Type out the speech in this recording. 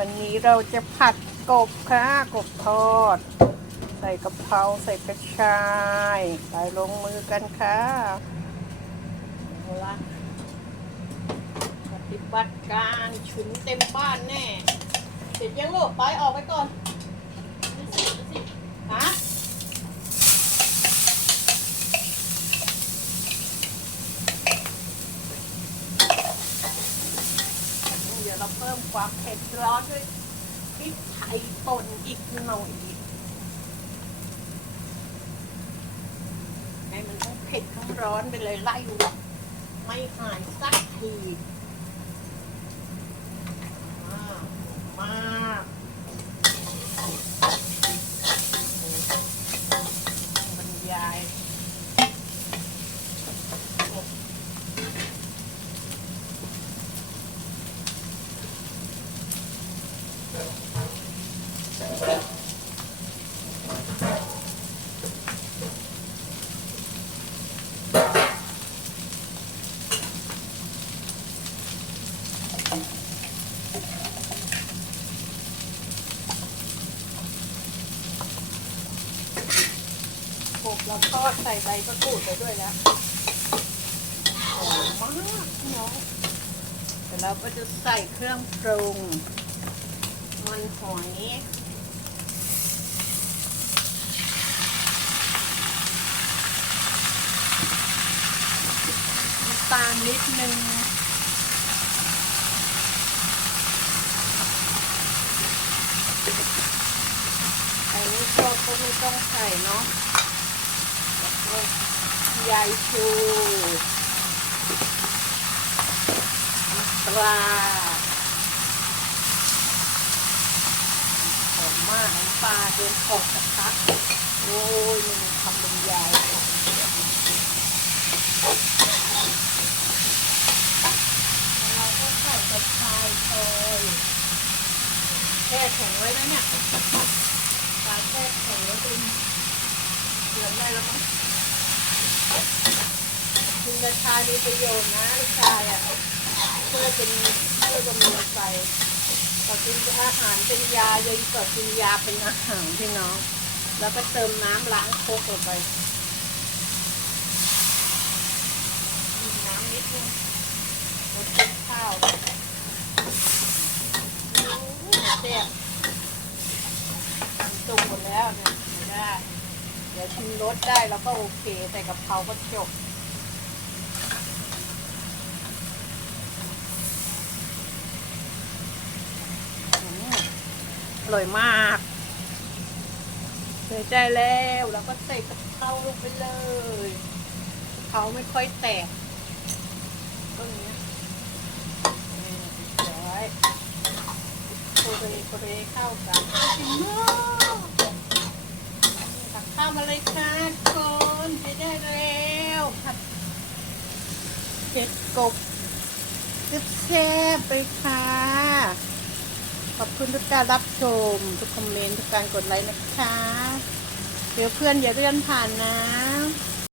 วันนี้เราจะผัดกบค่ะกบทอด ใส่กะเพราใส่กระชายไปลงมือกันค่ะเอาละปฏิบัติการฉุนเต็มบ้านแน่เสร็จยังลูกไปออกไปก่อนฮะ เดี๋ยวเราเพิ่มความเผ็ดร้อนด้วยพริกไทยป่นอีกหน่อยให้มันทั้งเผ็ดทั้งร้อนไปเลยไล่หวัดไม่หายสักทีมากมาก เราทอดใส่ใบมะกรูดไปด้วยแล้วหอมมากน้องเดี๋ยวเราก็จะใส่เครื่องปรุง มันหอยน้ำตาลนิดนึงใครไม่ชอบก็ไม่ต้องใส่เนาะ ยายชูปลาหอมมากปลาเดินขอบกระทะโอ้ยมันทำบรรยายแล้วเราก็ใส่กระชายซอยแช่แข็งไว้นะเนี่ยปลาแช่แข็งแล้เป็นเดือได้แล้วมั้ง กินกระชามีประโยชน์นะกระชายอะเพื่อเป็นเพื่อบำรุงไฟต่อกินอาหารเป็นยาเลยต่อกินยาเป็นอาหารพี่น้อง แล้วก็เติมน้ำล้างโคกลงไปน้ำนิดนึงรสข้าวโอ้โหแซ่บสุกหมดแล้วเนี่ยไม่ได้ ชิมรสได้แล้วก็โอเคใส่กะเพราก็จบอร่อยมากเสียใจแล้วแล้วก็ใส่กะเพราลงไปเลยเพราไม่ค่อยแตกก็อย่างนี้นี่เรียบร้อยโคเรโคเรเข้ากันชิมากข้าวมาเลยค่ะทุกคนไปได้แล้วผัด เผ็ดกบแซ่บไปค่ะ ขอบคุณทุกการรับชม ทุกคอมเมนต์ ทุกการกดไลค์นะคะ เดี๋ยวเพื่อนอย่าเลื่อนผ่านนะ